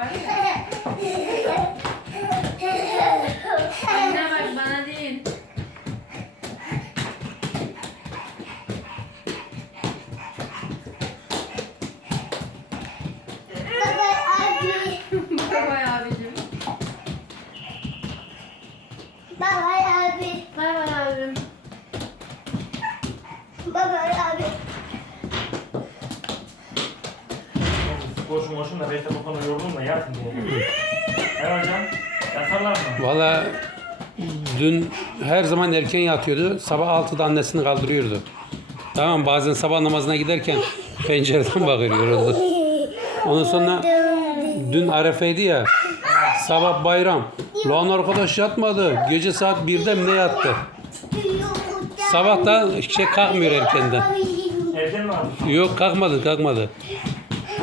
var ya. Anne bak bana değil. Babay abicim. Babay abi. Babay abim. Babay abi. Koşun koşun da beş dakika sonra yoruldum da yatın diye. Evet hocam. Yatarlar mı? Valla dün her zaman erken yatıyordu. Sabah 6'da annesini kaldırıyordu. Tamam bazen sabah namazına giderken pencereden bakıyordu. Ondan sonra dün Arefe'ydi ya. Sabah bayram. Lan arkadaş yatmadı. Gece saat 1'de mi ne yattı? Sabah da şey kalkmıyor erkenden. Erken mi abi? Yok kalkmadı kalkmadı.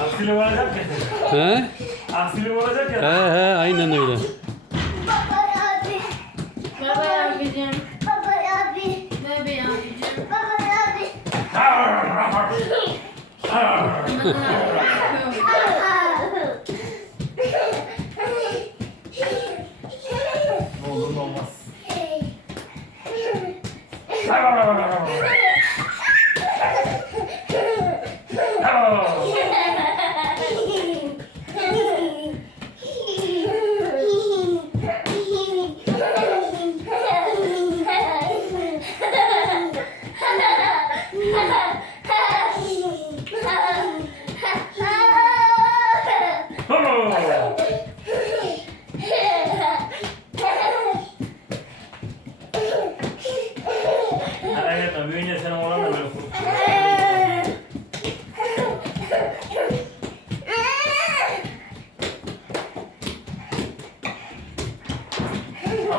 Aksili olacak ya. He? Aksili olacak He ya. he aynen öyle. Baba abi. Baba abicim. Baba abi. Baba abicim. Baba abi. Ne olur ne olmaz.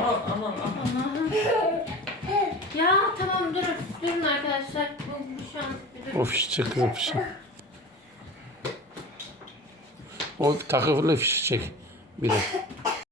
Aman aman. Ya tamam durun. Durun arkadaşlar. Bu, bu şu an bir durun. O fiş çıktı fiş. O takılı fiş çek. Bir de.